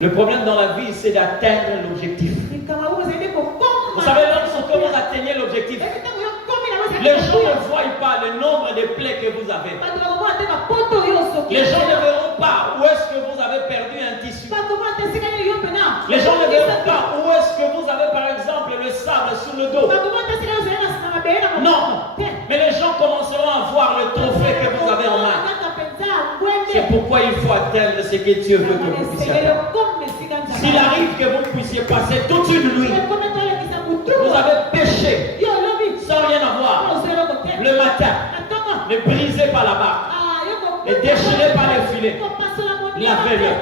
Le problème dans la vie, c'est d'atteindre l'objectif. Vous savez, lorsque vous atteignez l'objectif, les gens ne voient pas le nombre de plaies que vous avez. Les gens ne verront pas où est-ce que vous avez perdu un tissu. Les gens ne verront pas où est-ce que vous avez, par exemple, le sable sous le dos. Non, mais les gens commenceront à voir le trophée que vous avez en main. C'est pourquoi il faut atteindre ce que Dieu veut que vous puissiez atteindre. S'il arrive que vous puissiez passer toute une nuit, vous avez péché sans rien avoir. Le matin, les brisé par la barre, les déchiré par les filets, lavez-le.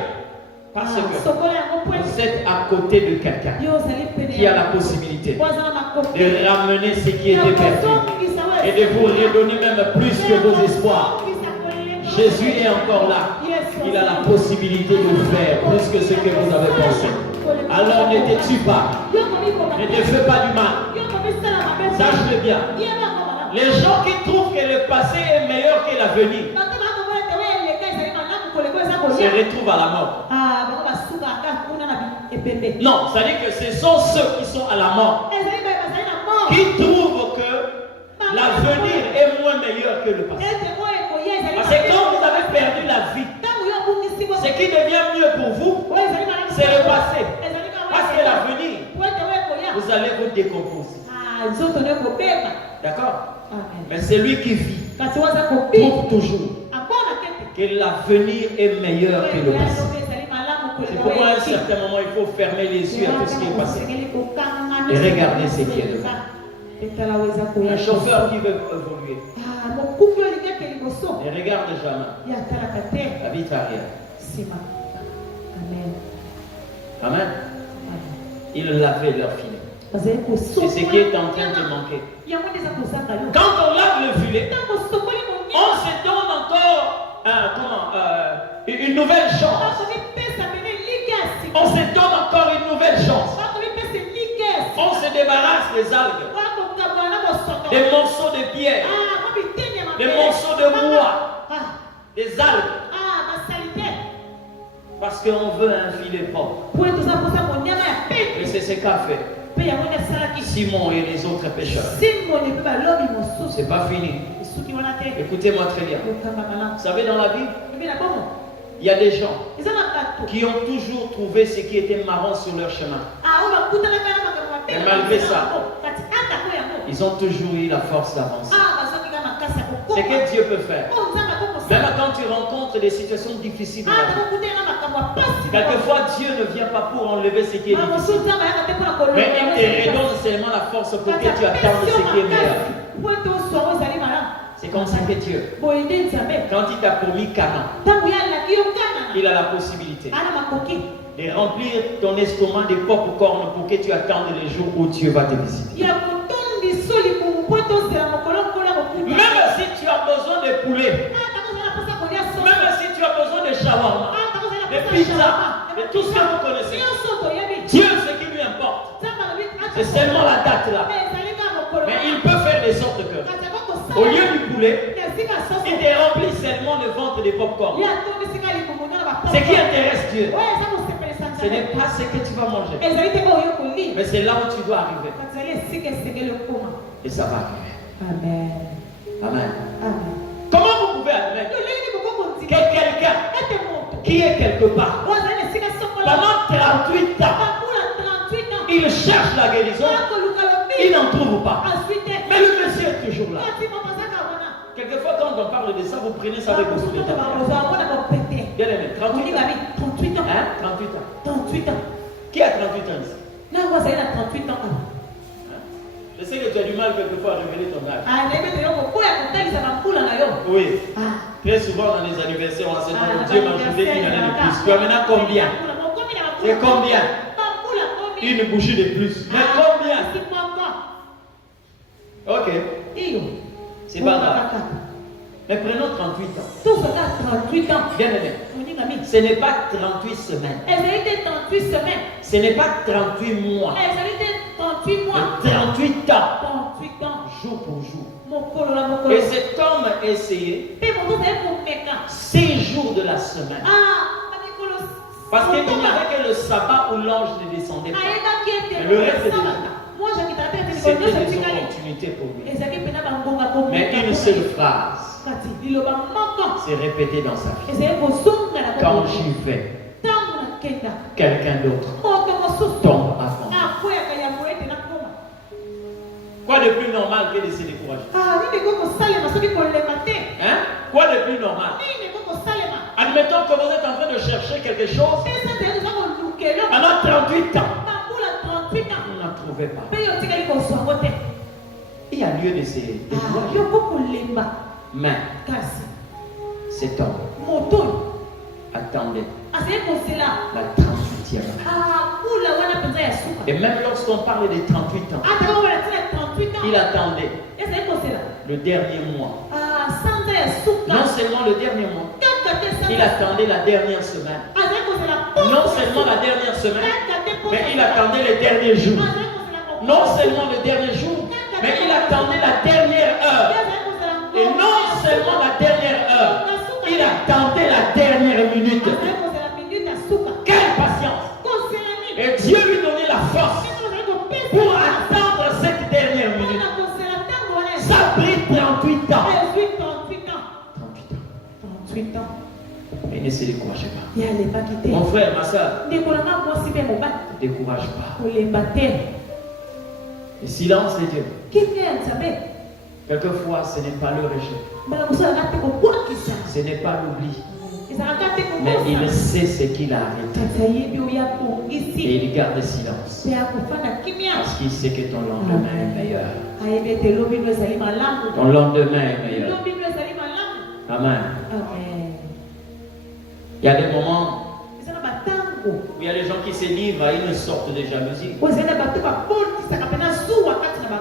Parce que vous êtes à côté de quelqu'un qui a la possibilité de ramener ce qui était perdu et de vous redonner même plus que vos espoirs. Jésus est encore là. Il a la possibilité de faire plus que ce que vous avez pensé. Alors ne te tue pas. Ne te fais pas du mal. Sache-le bien. Les gens qui trouvent que le passé est meilleur que l'avenir se retrouvent à la mort. Non, c'est-à-dire que ce sont ceux qui sont à la mort qui trouvent que l'avenir est moins meilleur que le passé. Parce que quand vous avez perdu la vie, ce qui devient mieux pour vous, c'est le passé. Parce que l'avenir, vous allez vous décomposer. D'accord? Mais celui qui vit trouve toujours que l'avenir est meilleur que le passé. C'est pourquoi à un certain moment, il faut fermer les yeux à tout ce qui est passé et regarder ce qui est devant. Un chauffeur qui veut évoluer ne regarde jamais la vitre arrière. Amen. Ils lavaient leur filet. C'est ce qui est en train de manquer. Quand on lave le filet, on se donne encore une nouvelle chance. On se donne encore une nouvelle chance. On se débarrasse des algues, des morceaux de pierre, des morceaux de bois, des algues. Parce qu'on veut un filet propre. Et c'est ce qu'a fait Simon et les autres pêcheurs. C'est pas fini. Écoutez-moi très bien. Vous savez, dans la vie, il y a des gens qui ont toujours trouvé ce qui était marrant sur leur chemin. Et malgré ça, ils ont toujours eu la force d'avancer. C'est ce que Dieu peut faire. Même quand tu rencontres des situations difficiles, quelquefois Dieu ne vient pas pour enlever ce qui est difficile, mais il te redonne seulement la force pour que tu atteignes ce qui est meilleur. C'est comme ça que Dieu, quand il t'a promis Canaan, il a la possibilité de remplir ton estomac de pop-corn pour que tu attendes les jours où Dieu va te visiter. Même si tu as besoin de poulet, même si tu as besoin de shawarma, de pizza, de tout ce que vous connaissez, Dieu, ce qui lui importe, c'est seulement la date là. Mais il peut faire de sorte que, au lieu du poulet, il te remplit seulement le ventre de pop-corn. Ce qui intéresse Dieu, ce n'est pas ce que tu vas manger, mais c'est là où tu dois arriver. Et ça va arriver. Amen. Amen. Amen. Comment vous pouvez admettre que quelqu'un qui est quelque part pendant 38 ans, il cherche la guérison, il n'en trouve pas. Mais le monsieur est toujours là. Quelquefois, quand on parle de ça, vous prenez ça avec beaucoup de temps. Bien aimé, 38 ans. Hein? 38 ans. Qui a 38 ans ici? Je sais que tu as du mal quelquefois à révéler ton âge. Oui. Très souvent dans les anniversaires, on se demande Dieu m'a ajouté une année de plus. Tu as maintenant combien? C'est combien? Une bougie de plus. Mais combien? Ok. C'est pas grave. Mais prenons 38 ans. Bien aimé. Ce n'est pas 38 semaines. Ce n'est pas 38 mois. Mais 38 ans. Jour pour jour. Et cet homme a essayé 6 jours de la semaine Parce qu'il n'y avait que le sabbat où l'ange ne descendait pas. Mais le reste c'était des opportunités pour lui. Mais une seule phrase s'est répétée dans sa vie. Quand j'y vais, quelqu'un d'autre tombe avant. Quoi de plus normal que de se décourager? Hein? Quoi de plus normal? Admettons que vous êtes en train de chercher quelque chose. Pendant 38 ans. Vous n'en trouvez pas. Il y a lieu de se décourager. Mais cet homme attendait la 38e. Et même lorsqu'on parle de 38 ans, il attendait le dernier mois. Non seulement le dernier mois, il attendait la dernière semaine. Non seulement la dernière semaine, mais il attendait les derniers jours. Non seulement le dernier jour, mais il attendait la dernière heure. Et non seulement la dernière heure, il attendait la dernière minute. Quelle patience! Et Dieu lui donnait la force pour attendre cette dernière minute. Ça a pris 38 ans. 38 ans. Et ne se découragez pas. Mon frère, ma soeur, ne décourage pas. Le silence de Dieu. Quelquefois, ce n'est pas le rejet. Ce n'est pas l'oubli. Mais il sait ce qu'il a arrêté. Et il garde le silence. Parce qu'il sait que ton lendemain est meilleur. Ton lendemain est meilleur. Amen. Il y a des moments où il y a des gens qui se livrent à une sorte de jalousie.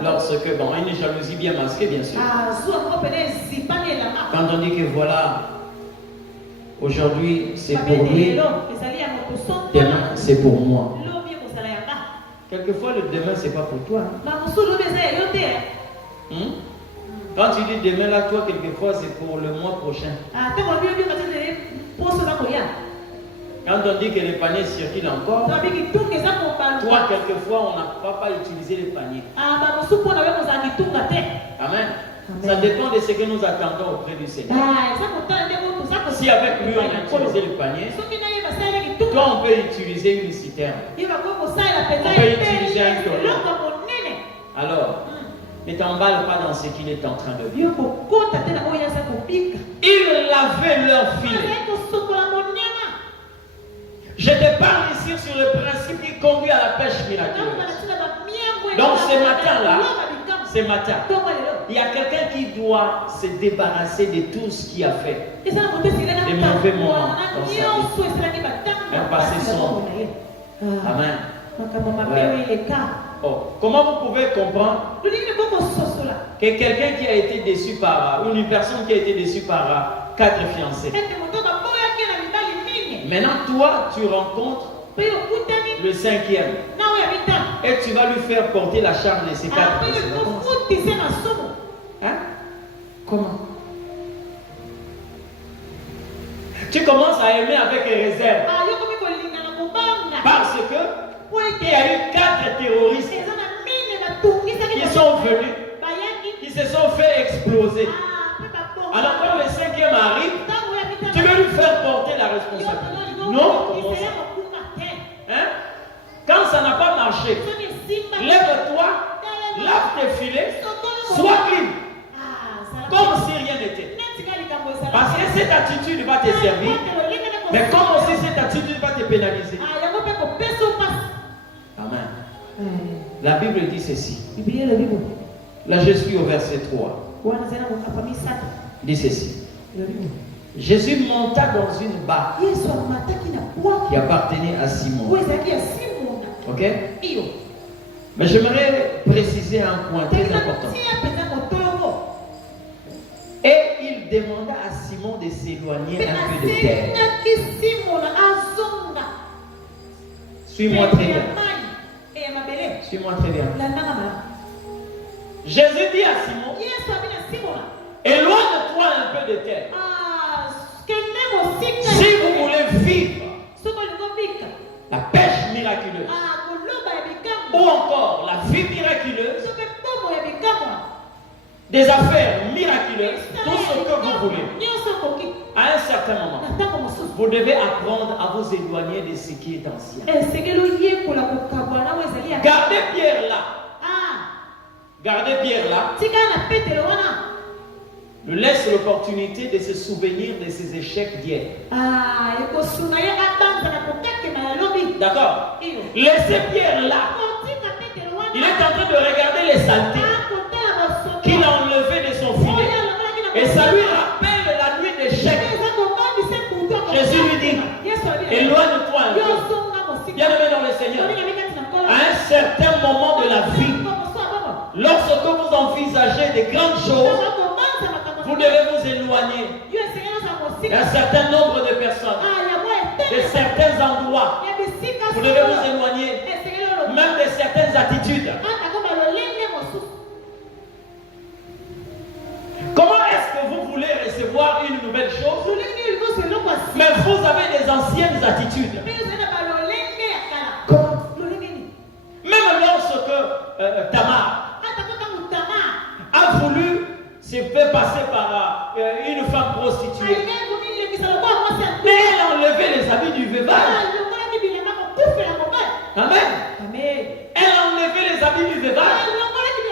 Lorsque, une jalousie bien masquée, bien sûr. Quand on dit que voilà, aujourd'hui c'est pour lui, demain c'est pour moi. Quelquefois le demain c'est pas pour toi. Quand tu dis demain là, toi quelquefois c'est pour le mois prochain. Quand on dit que les paniers circulent encore, toi quelquefois on n'a pas utilisé les paniers. Amen. Ça dépend de ce que nous attendons auprès du Seigneur. Si avec lui on a utilisé le panier, toi on peut utiliser une citerne. On peut utiliser un tonneau. Alors, ne t'emballe pas dans ce qu'il est en train de vivre. Ils lavaient leur filet. Je te parle ici sur le principe qui conduit à la pêche miraculeuse. Donc ce matin, il y a quelqu'un qui doit se débarrasser de tout ce qu'il a fait. Des mauvais moments dans sa vie. Un passé sombre. Amen. Ouais. Oh. Comment vous pouvez comprendre que quelqu'un qui a été déçu par une personne qui a été déçue par 4 fiancés. Maintenant, toi, tu rencontres le 5e. Et tu vas lui faire porter la charge de ces 4 fiancés. Hein? Comment? Tu commences à aimer avec réserve. Parce que il y a eu 4 terroristes qui sont venus, qui se sont fait exploser. Alors quand le 5e arrive, tu veux lui faire porter la responsabilité. Non, comment ça? Hein? Quand ça n'a pas marché, lève-toi, lave tes filets, sois clean. Comme si rien n'était. Parce que cette attitude va te servir, mais comme aussi cette attitude va te pénaliser. Amen. La Bible dit ceci. Là, je suis au verset 3. Dit ceci. Jésus monta dans une barque qui appartenait à Simon. Ok? Mais j'aimerais préciser un point très important. Et il demanda à Simon de s'éloigner un peu de terre. Suis-moi très bien. Suis-moi très bien. Jésus dit à Simon, éloigne-toi un peu de terre. Si vous voulez vivre la pêche miraculeuse, ou encore la vie miraculeuse, des affaires miraculeuses, tout ce que vous voulez. À un certain moment, vous devez apprendre à vous éloigner de ce qui est ancien. Gardez Pierre là. Gardez Pierre là. Lui laisse l'opportunité de se souvenir de ses échecs d'hier. D'accord? Laissez Pierre là. Il est en train de regarder les saletés qu'il a enlevées de son filet. Et ça lui rappelle la nuit d'échec. Jésus lui dit, éloigne-toi un peu. Bien-aimé dans le Seigneur, à un certain moment de la vie, lorsque vous envisagez de grandes choses, vous devez vous éloigner d'un certain nombre de personnes, de certains endroits. Vous devez vous éloigner même de certaines attitudes. Comment est-ce que vous voulez recevoir une nouvelle chose, mais vous avez des anciennes attitudes? Même lorsque Tamar a voulu se faire passer par une femme prostituée, mais elle a enlevé les habits du veuvage. Amen. Elle a enlevé les habits du veuvage.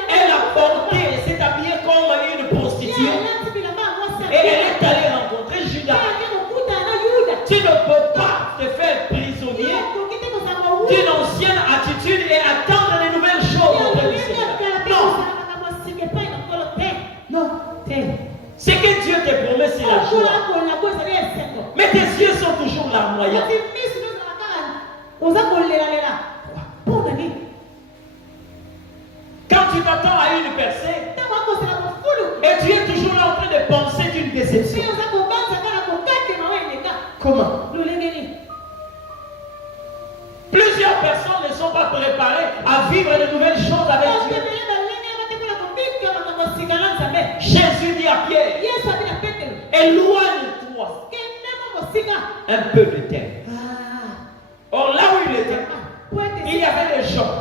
Elle a porté, s'est habillée comme une prostituée. Et elle est allée rencontrer Judas. Tu ne peux pas te faire prisonnier d'une ancienne attitude et attendre de nouvelles choses. Non. Ce que Dieu te promet, c'est la joie. Mais tes yeux sont toujours larmoyants. Quand tu t'attends à une percée, et tu es toujours là en train de penser d'une déception. Comment? Plusieurs personnes ne sont pas préparées à vivre de nouvelles choses avec Dieu. Jésus dit à Pierre, éloigne-toi un peu de terre. Or là où il était, il y avait des gens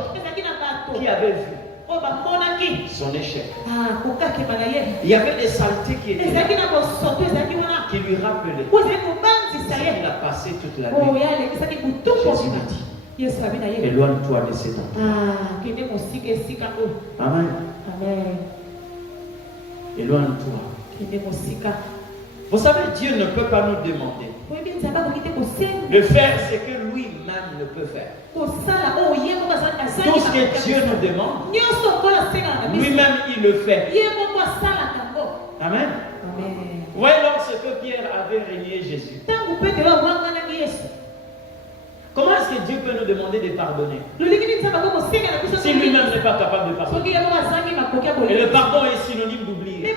qui avaient vu son échec. Il y avait des saletés qui étaient là, qui lui rappelaient qu'il a passé toute la nuit. Jésus a dit, éloigne-toi de cet endroit. Amen. Éloigne-toi. Vous savez, Dieu ne peut pas nous demander de faire ce que lui-même ne peut faire. Tout ce que Dieu nous demande, lui-même il le fait. Amen. Vous voyez lorsque Pierre avait régné Jésus, comment est-ce que Dieu peut nous demander de pardonner si lui-même n'est pas capable de pardonner? Et le pardon est synonyme d'oublier.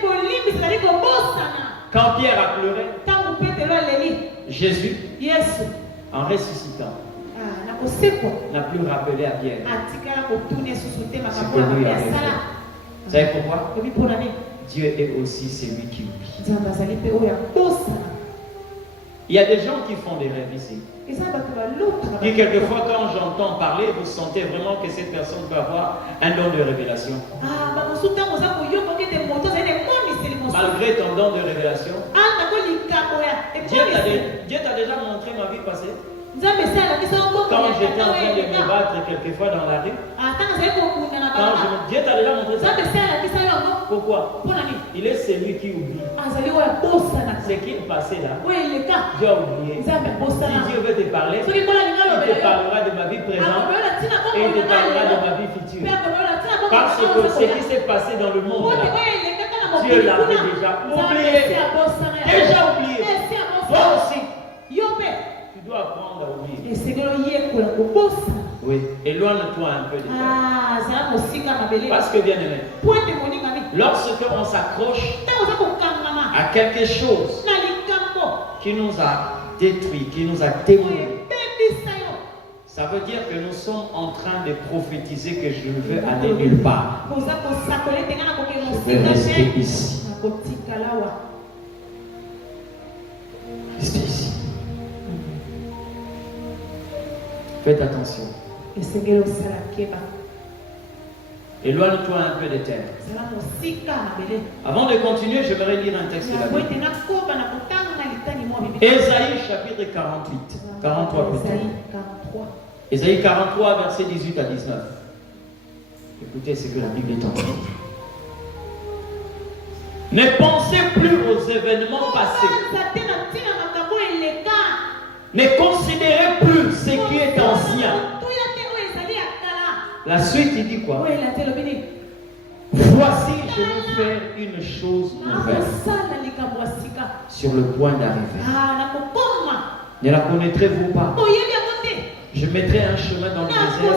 Quand Pierre a pleuré, Jésus, en ressuscitant, n'a plus rappelé à Pierre ce que lui avait fait. Vous savez pourquoi? Dieu est aussi celui qui oublie. Il y a des gens qui font des rêves ici. Et quelquefois, quand j'entends parler, vous sentez vraiment que cette personne peut avoir un don de révélation. Malgré ton don de révélation, Dieu t'a déjà montré ma vie passée. Quand j'étais en train de me battre quelquefois dans la rue, Dieu t'a déjà montré ça. Pourquoi? Il est celui qui oublie. Ce qui est passé là, Dieu a oublié. Si Dieu veut te parler, il te parlera de ma vie présente et il te parlera de ma vie future. Parce que ce qui s'est passé dans le monde là, Dieu l'avait déjà oublié. Déjà oublié. Toi aussi, tu dois apprendre à oublier. Oui, éloigne-toi un peu de terre. Parce que bien aimé, lorsque on s'accroche à quelque chose qui nous a détruit, qui nous a démoli, ça veut dire que nous sommes en train de prophétiser que je ne veux aller nulle part. Je veux rester ici. Rester ici. Faites attention. Éloigne-toi un peu des terres. Avant de continuer, j'aimerais lire un texte de la Bible. Ésaïe chapitre 48. 43 plutôt. Ésaïe 43, versets 18 à 19. Écoutez ce que la Bible est en train de dire. Ne pensez plus aux événements passés. Ne considérez plus ce qui est ancien. La suite, il dit quoi? Voici, je vais faire une chose nouvelle sur le point d'arriver. Ne la connaîtrez-vous pas? Je mettrai un chemin dans le désert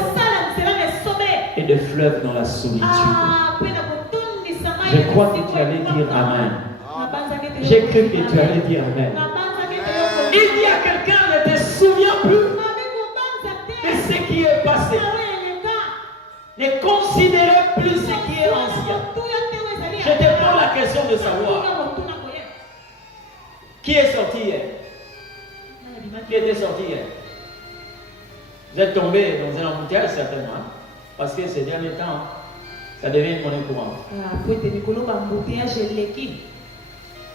et des fleuves dans la solitude. Je crois que tu allais dire Amen. J'ai cru que tu allais dire Amen. Il dit à quelqu'un, ne te souviens plus de ce qui est passé. Ne considérez plus ce qui est ancien. Je te pose la question de savoir qui est sorti hier. Qui était sorti hier? Vous êtes tombé dans un embouteillage certainement, parce que ces derniers temps, ça devient une monnaie courante.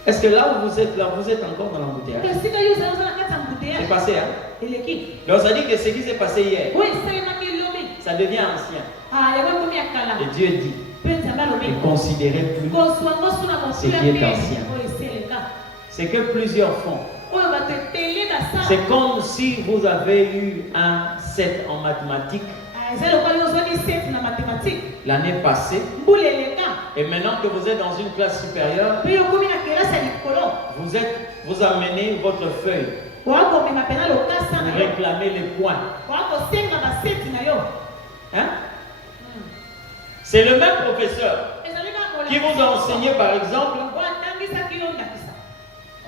Est-ce que là où vous êtes encore dans l'embouteillage? C'est passé, hein? Donc ça dit que ce qui s'est passé hier, ça devient ancien. Et Dieu dit, ne considérez plus ce qui est ancien. C'est que plusieurs font. C'est comme si vous avez eu un 7 en mathématiques l'année passée, et maintenant que vous êtes dans une classe supérieure, vous amenez votre feuille, vous réclamez les points. Hein? C'est le même professeur qui vous a enseigné, par exemple,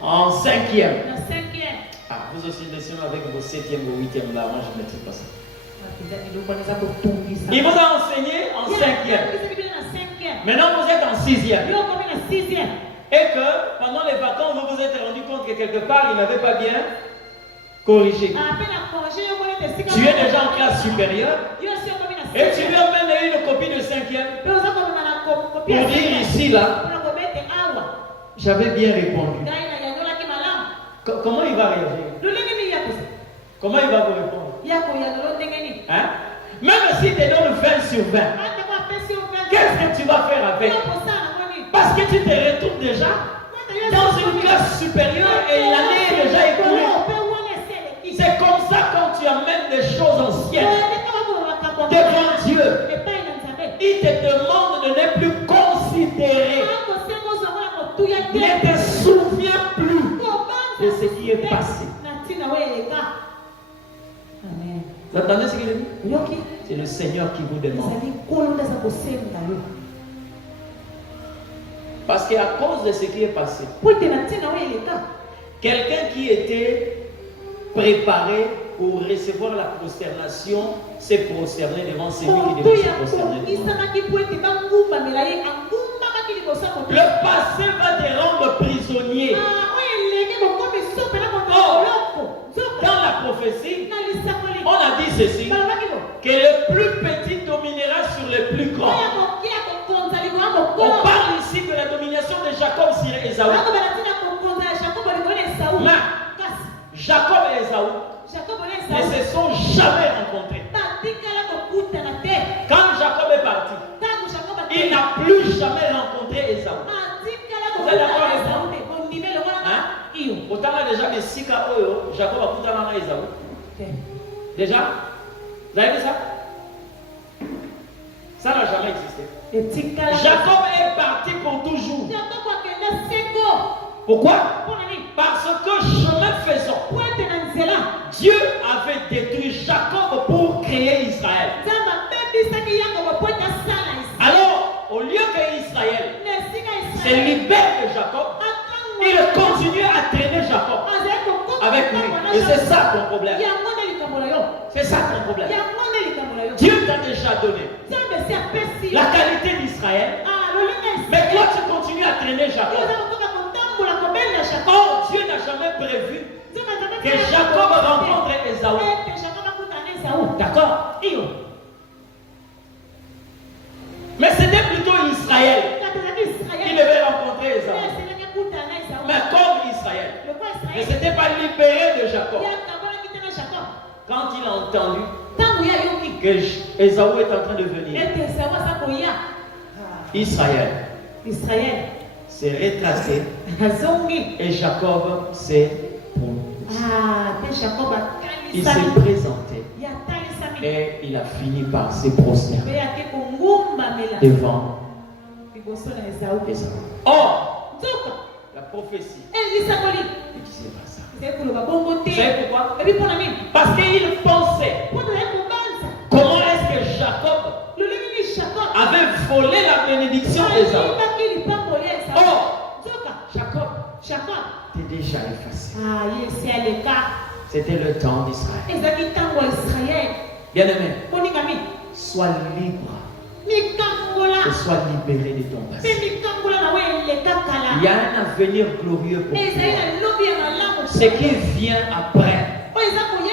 en 5e. Ah, vous aussi dessinez avec vos 7e ou 8e là, moi je ne maîtrise pas ça. Il vous a enseigné en 5e. Maintenant vous êtes en 6e. Et que pendant les vacances, vous vous êtes rendu compte que quelque part, il n'avait pas bien corrigé. Tu es déjà en classe supérieure et tu lui as même une copie de 5e pour dire ici, là, j'avais bien répondu. Comment il va réagir? Comment il va vous répondre? Hein? Même si tu donnes 20 sur 20, qu'est-ce que tu vas faire avec? Parce que tu te retrouves déjà dans une classe supérieure et l'année est déjà écoulée. C'est comme ça quand tu amènes des choses anciennes devant Dieu. Il te demande de ne plus considérer, ne te souviens plus de ce qui est passé. Vous entendez ce qu'il dit? C'est le Seigneur qui vous demande. Parce qu'à cause de ce qui est passé, quelqu'un qui était préparé pour recevoir la prosternation s'est prosterné devant celui qui devait se prosterner devant. Le passé va te rendre prisonnier. Dans la prophétie, on a dit ceci, que le plus petit dominera sur le plus grand. On parle ici de la domination de Jacob sur Ésaü. Mais Jacob et Ésaü ne se sont jamais rencontrés. Quand Jacob est parti, il n'a plus jamais rencontré Ésaü. Vous êtes d'accord avec ça? Autant déjà des Sika Oyo, Jacob a coupé la Ésaü. Déjà? Vous avez vu ça? Ça n'a jamais existé. Jacob est parti pour toujours. Pourquoi? Parce que chemin faisant, Dieu avait détruit Jacob pour créer Israël. Alors, au lieu que Israël se libère de Jacob, il continue à traîner Jacob avec lui. Et c'est ça ton problème. C'est ça ton problème. Dieu t'a déjà donné la qualité d'Israël, mais toi tu continues à traîner Jacob. Or, Dieu n'a jamais prévu que Jacob rencontre Ésaü. D'accord? Mais c'était plutôt Israël qui devait rencontrer Esaü. Mais comme Israël. Mais ce n'était pas libéré de Jacob. Quand il a entendu que Esaü est en train de venir, Israël s'est rétracé et Jacob s'est il s'est présenté et il a fini par se prosterner devant Esaü. Or, la prophétie ne disait pas ça. Vous savez pourquoi? Parce qu'il pensait comment est-ce que Jacob avait volé la bénédiction d'Esaü. Or, Jacob était déjà effacé. C'était le temps d'Israël. Bien-aimé, sois libre et sois libéré de ton passé. Il y a un avenir glorieux pour toi. Ce qui vient après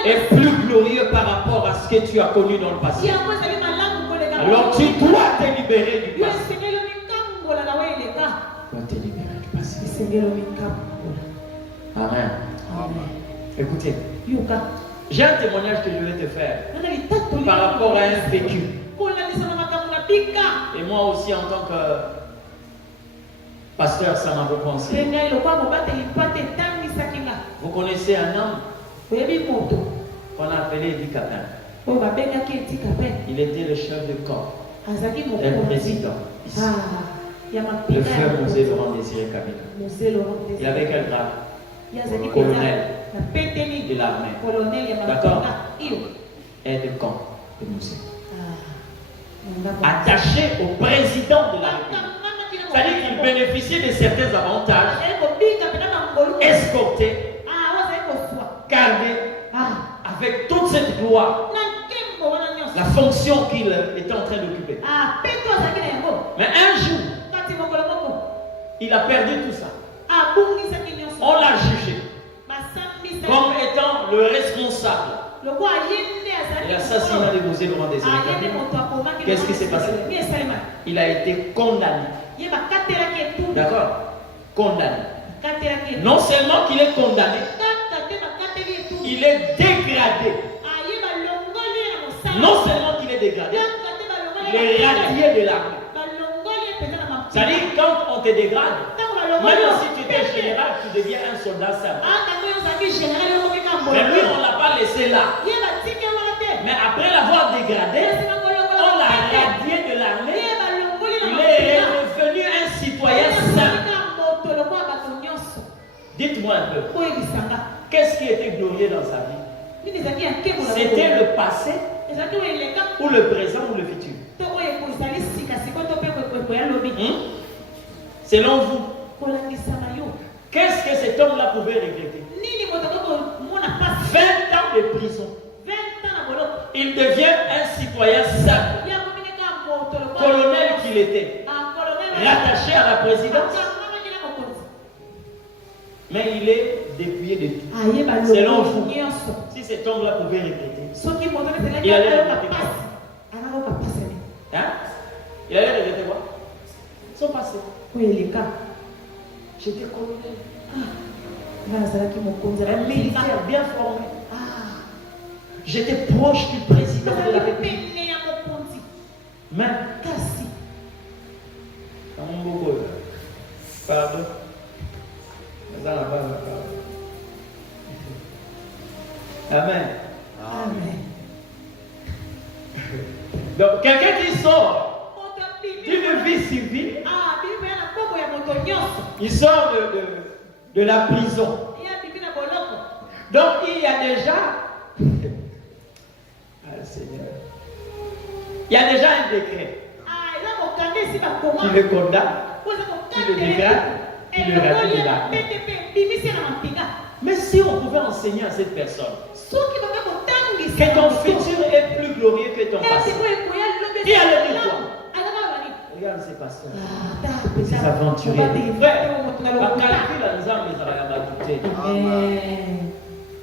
est plus glorieux par rapport à ce que tu as connu dans le passé. Alors tu dois te libérer du passé. Tu dois te libérer du passé. Amen. Écoutez, j'ai un témoignage que je vais te faire par rapport à un vécu. Et moi aussi en tant que pasteur, ça m'a beaucoup enseigné. Vous connaissez un homme qu'on a appelé Edi Kapin. Il était le chef de corps, un président ici. Le frère Mosé Laurent Désiré Kabila. Il avait quel grade? Colonel de l'armée. D'accord? Aide-camp de Mosé. Attaché au président de la République. C'est-à-dire qu'il bénéficiait de certains avantages. Escorté, gardé, avec toute cette gloire. La fonction qu'il était en train d'occuper. Mais un jour, il a perdu tout ça. On l'a jugé comme étant le responsable de l'assassinat de Mosé Laurent Désiré Kabila. Qu'est-ce qui s'est passé? Il a été condamné. D'accord? Condamné. Non seulement qu'il est condamné, il est dégradé. Non seulement qu'il est dégradé, il est radié de l'armée. C'est-à-dire, quand on te dégrade, même si tu es général, tu deviens un soldat simple. Mais lui, on ne l'a pas laissé là. Mais après l'avoir dégradé, on l'a radié de l'armée. Il est devenu un citoyen simple. Dites-moi un peu, qu'est-ce qui était glorieux dans sa vie? C'était le passé ou le présent ou le futur? Selon vous, qu'est-ce que cet homme-là pouvait regretter? 20 ans de prison. Il devient un citoyen simple. Colonel qu'il était, rattaché à la présidence. Mais il est dépouillé de tout. Selon vous, si cet homme-là pouvait regretter, il allait regretter quoi? Hein? Il allait regretter quoi? Son passé. J'étais colonel. Un militaire bien formé. J'étais proche du président de la République. Mais, pardon. Amen. Amen. Donc, quelqu'un qui sort d'une vie civile, il sort de la prison. Donc, il y a déjà, Seigneur, il y a déjà un décret qui le condamne, qui le dégrade, qui le radie de l'armée. Mais si on pouvait enseigner à cette personne que ton futur est plus glorieux que ton passé, qui allait dire quoi? Regarde ces pasteurs, ces aventuriers. Frère, par calcul, les âmes les auraient.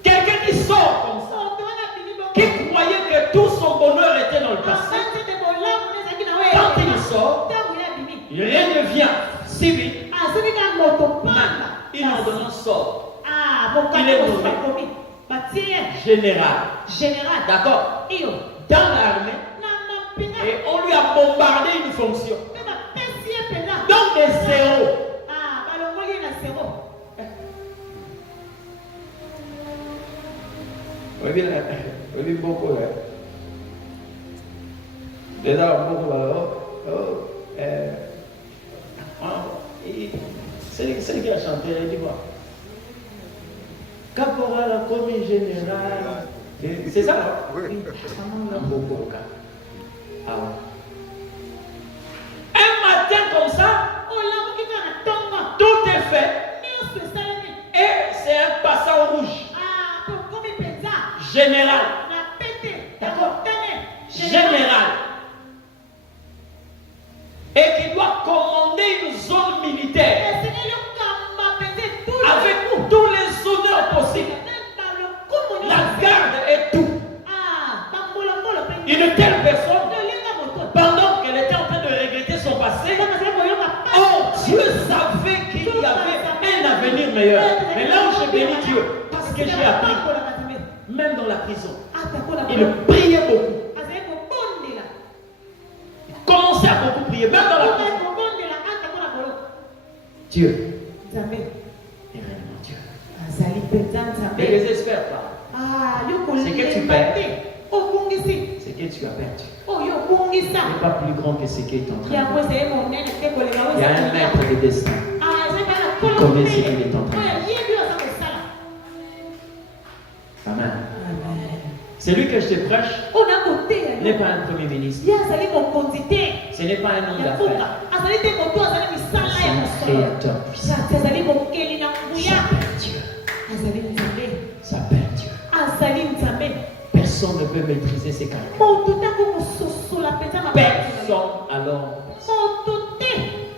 Quelqu'un qui sort comme ça, qui croyait que que tout son bonheur était dans le passé. Quand il sort, rien ne vient si vite. Une ordonnance sort. Il est nommé général. D'accord. Dans l'armée. Et on lui a bombardé une fonction. Donc des zéros. Oui, beaucoup. C'est lui qui a chanté, il dit quoi? Caporal, commis général. C'est ça, non? Oui. Un matin comme ça, tout est fait. Et c'est un passant rouge. Général. D'accord? Général. Et qui doit commander une zone militaire. Avec tous les honneurs possibles. La garde et tout. Une telle personne, pendant qu'elle était en train de regretter son passé, oh, Dieu savait qu'il y avait un avenir meilleur. Mais là où je bénis Dieu, parce que j'ai appris, même dans la prison, il priait beaucoup. Il commençait à beaucoup prier, même dans la prison. Dieu est réellement Dieu. Ne désespère pas. Ce que tu perds, ce que tu as perdu, n'est pas plus grand que ce qui est en train de faire. Il y a un maître de destin qui connaît ce qu'il est en train de faire. Amen. C'est lui que je te prêche n'est pas un premier ministre. Ce n'est pas un homme d'affaires. C'est un créateur puissant. Ça perd Dieu. Personne ne peut maîtriser ses caractères. Personne alors.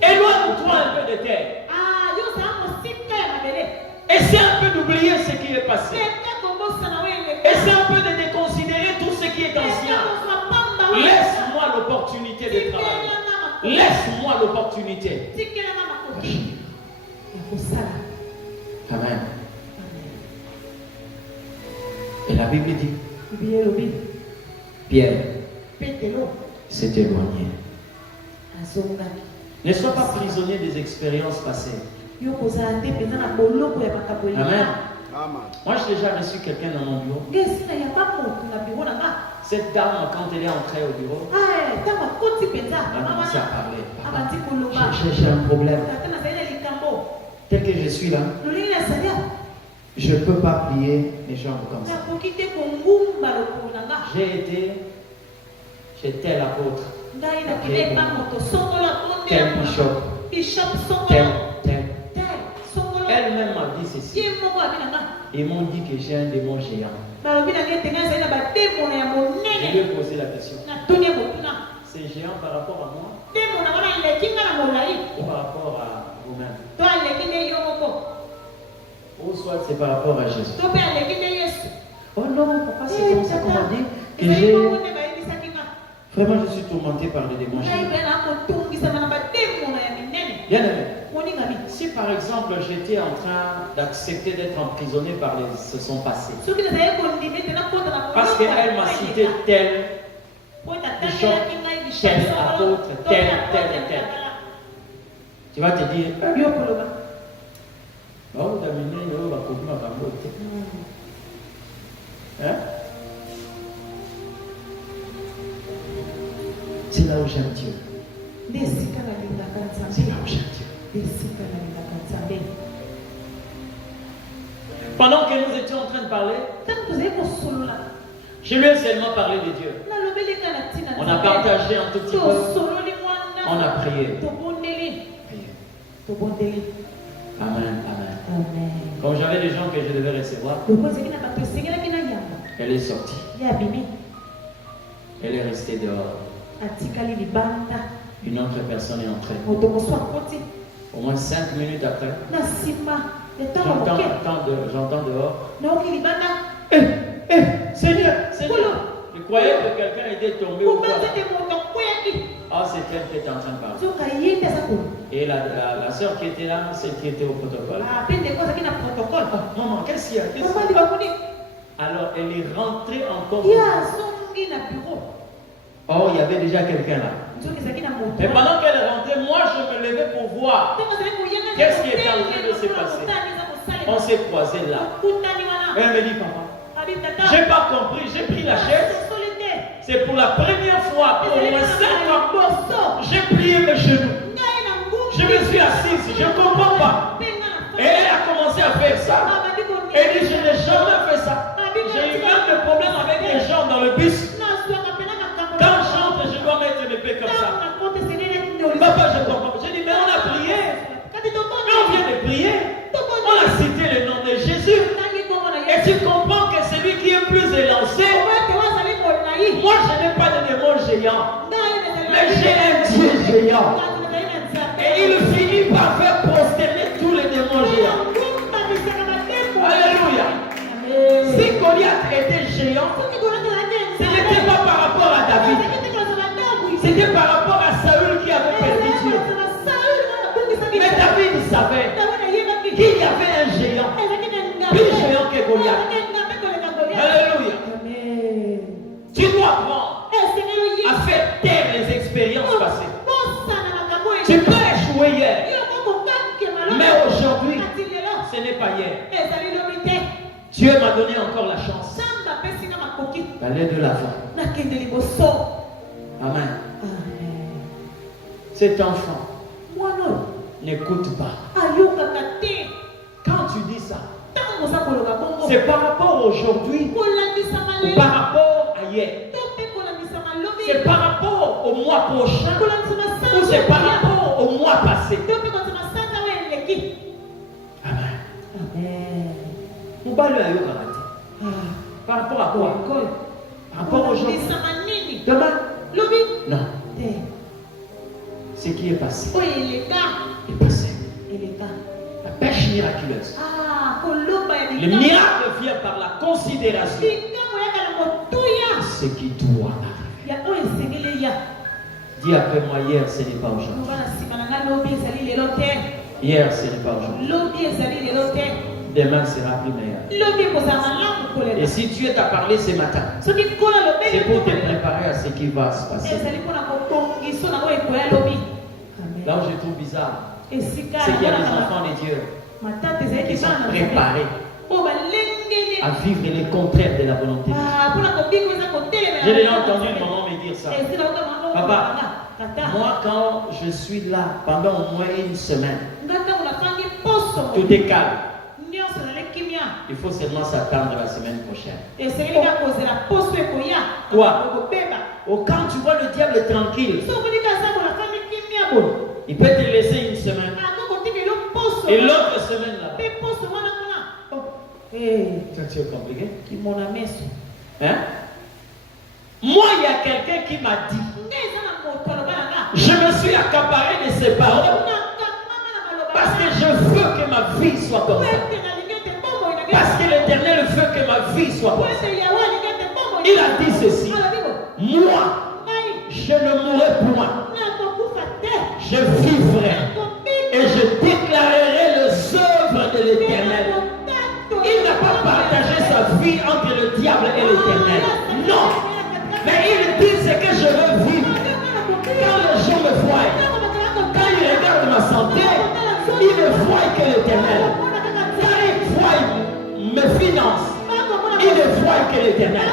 Éloigne-toi un peu de terre. Essaie un peu d'oublier ce qui est passé. Essaie un peu de déconsidérer tout ce qui est ancien. Laisse-moi l'opportunité de travailler. Laisse-moi l'opportunité. Amen. Et la Bible dit, Pierre s'est éloigné. Ne sois pas prisonnier des expériences passées. Amen. Moi, j'ai déjà reçu quelqu'un dans mon bureau. Cette dame, quand elle est entrée au bureau, elle a commencé à parler. J'ai un problème. Tel que je suis là, je ne peux pas plier mes jambes comme ça. J'étais l'apôtre, tel bishop, tel. Elle-même m'a dit ceci. Ils m'ont dit que j'ai un démon géant. Je lui ai posé la question. C'est géant par rapport à moi ou par rapport à vous-même? Ou soit c'est par rapport à Jésus. Oh non, papa, c'est comme ça qu'on m'a dit que j'ai... Vraiment, je suis tourmenté par le démon géant. Bien aimé. Si par exemple j'étais en train d'accepter d'être emprisonné par son passé, parce qu'elle m'a cité tel bishop, tel apôtre, tel, tu vas te dire, hein? C'est là où j'aime Dieu. C'est là où j'aime Dieu. Pendant que nous étions en train de parler, je lui ai seulement parlé de Dieu. On a partagé un tout petit peu. On a prié. Amen, amen. Comme j'avais des gens que je devais recevoir, elle est sortie. Elle est restée dehors. Une autre personne est entrée. Au moins 5 minutes après, j'entends dehors. Seigneur, Seigneur. Le croyais que quelqu'un était tombé ou quoi? Ah, c'est elle qui était en train de parler. Et la soeur qui était là, celle qui était au protocole. Maman, qu'est-ce qu'il y a? Alors, elle est rentrée encore. Oh, il y avait déjà quelqu'un là. Et pendant qu'elle est rentrée, moi je me levais pour voir qu'est-ce qui est en train de se passer. On s'est croisés là. Elle me dit, papa, j'ai pas compris, j'ai pris la chaise. C'est pour la première fois pour au moins 5 ans, j'ai plié mes genoux. Je me suis assise, je ne comprends pas. Et elle a commencé à faire ça. Elle dit, je n'ai jamais fait ça. J'ai eu même des problèmes avec les gens dans le bus. Quand j'entre, je dois mettre mes pieds comme ça. Papa, je comprends. J'ai dit, mais on a prié. Mais on vient de prier. On a cité le nom de Jésus. Et tu comprends que celui qui est plus élancé, moi je n'ai pas de démon géant, mais j'ai un Dieu géant. Et il finit par faire prosterner tous les démons géants. Alléluia. Si Goliath était géant, ce n'était pas par rapport à David. C'était par rapport à Saül qui avait perdu Dieu. Mais David savait qu'il y avait un géant, plus géant que Goliath. Alléluia. Tu dois apprendre à faire taire les expériences passées. Tu peux échouer hier, mais aujourd'hui, ce n'est pas hier. Dieu m'a donné encore la chance d'aller de l'avant. Amen. Cet enfant n'écoute pas. Quand tu dis ça, c'est par rapport aujourd'hui ou par rapport à hier. C'est par rapport au mois prochain ou c'est par rapport au mois passé. Amen. Par rapport à quoi? Par rapport aujourd'hui. Demain? Non. Ce qui est passé est passé. La pêche miraculeuse. Le miracle vient par la considération. Ce qui doit arriver. Dis après moi, hier ce n'est pas aujourd'hui. Hier ce n'est pas aujourd'hui. Demain sera plus meilleur. Et si Dieu t'a parlé ce matin, c'est pour te préparer à ce qui va se passer. Là où je trouve bizarre, c'est qu'il y a des enfants de Dieu qui sont préparés à vivre les contraires de la volonté de Dieu. J'ai déjà entendu une maman me dire ça. Papa, moi quand je suis là pendant au moins une semaine, tout est calme. Il faut seulement s'attendre la semaine prochaine. Quoi? Oh, quand tu vois le diable tranquille, il peut te laisser une semaine. Et l'autre semaine là. C'est compliqué. Hein? Moi, il y a quelqu'un qui m'a dit, je me suis accaparé de ses paroles parce que je veux que ma vie soit comme ça. Parce que l'Éternel veut que ma vie soit comme ça. Il a dit ceci. Moi, je ne mourrai point. Je vivrai et je déclarerai les œuvres de l'Éternel. Il n'a pas partagé sa vie entre le diable et l'Éternel. Non. Mais il dit ce que je veux vivre. Quand les gens me voient, quand ils regardent ma santé, ils ne voient que l'Éternel. Quand ils voient mes finances, ils ne voient que l'Éternel.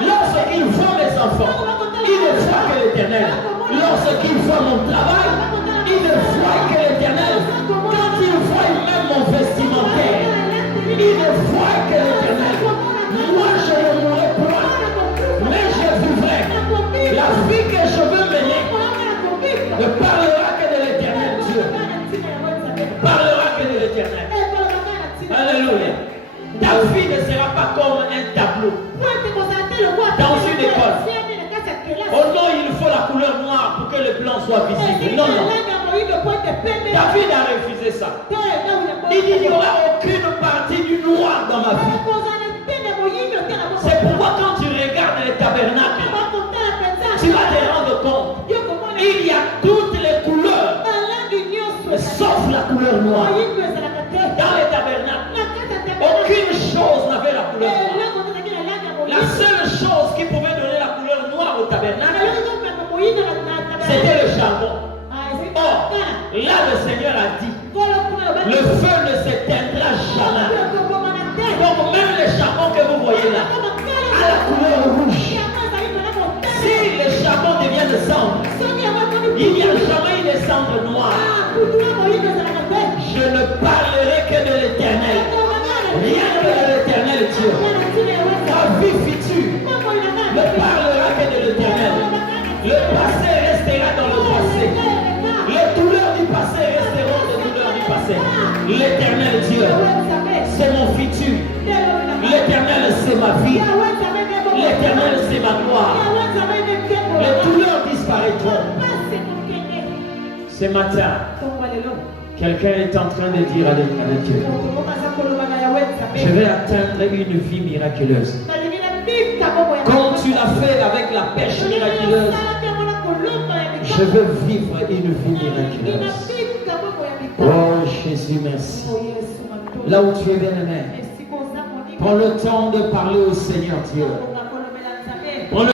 Lorsqu'ils voient mes enfants, ils ne voient que l'Éternel. Lorsqu'ils voient mon travail, ils ne voient que l'Éternel. Quand ils voient même mon vestimentaire, ils ne voient que l'Éternel. Moi, je ne mourrai point, mais je vivrai. La vie que je veux mener ne parlera que de l'Éternel Dieu. Parlera que de l'Éternel. Alléluia. Ta vie ne sera pas comme un tableau dans une école. Oh non, il faut la couleur noire pour que le blanc soit visible. Non, non. David a refusé ça. Il n'y aura aucune partie du noir dans ma vie. C'est pourquoi quand tu regardes les tabernacles, tu vas te rendre compte. Il y a toutes les couleurs, sauf la couleur noire. Dans les tabernacles, aucune chose n'avait la couleur noire. La seule chose qui pouvait donner la couleur noire au tabernacle, c'était le charbon. Or, là le Seigneur a dit, le feu ne s'éteindra jamais. Donc même le charbon que vous voyez là, a la couleur rouge. Si le charbon devient de cendre, il n'y a jamais une cendre noire. Je ne parlerai que de l'Éternel. Rien que de l'Éternel Dieu. Ta vie future ne parlera que de l'Éternel. Le passé restera dans le passé. Les douleurs du passé resteront des douleurs du passé. L'Éternel Dieu, c'est mon futur. L'Éternel, c'est ma vie. L'Éternel, c'est ma gloire. Les douleurs disparaîtront. Ce matin, quelqu'un est en train de dire à Dieu, je vais atteindre une vie miraculeuse. Comme tu l'as fait avec la pêche miraculeuse, je veux vivre une vie miraculeuse. Oh Jésus, merci. Là où tu es bien-aimé, prends le temps de parler au Seigneur Dieu.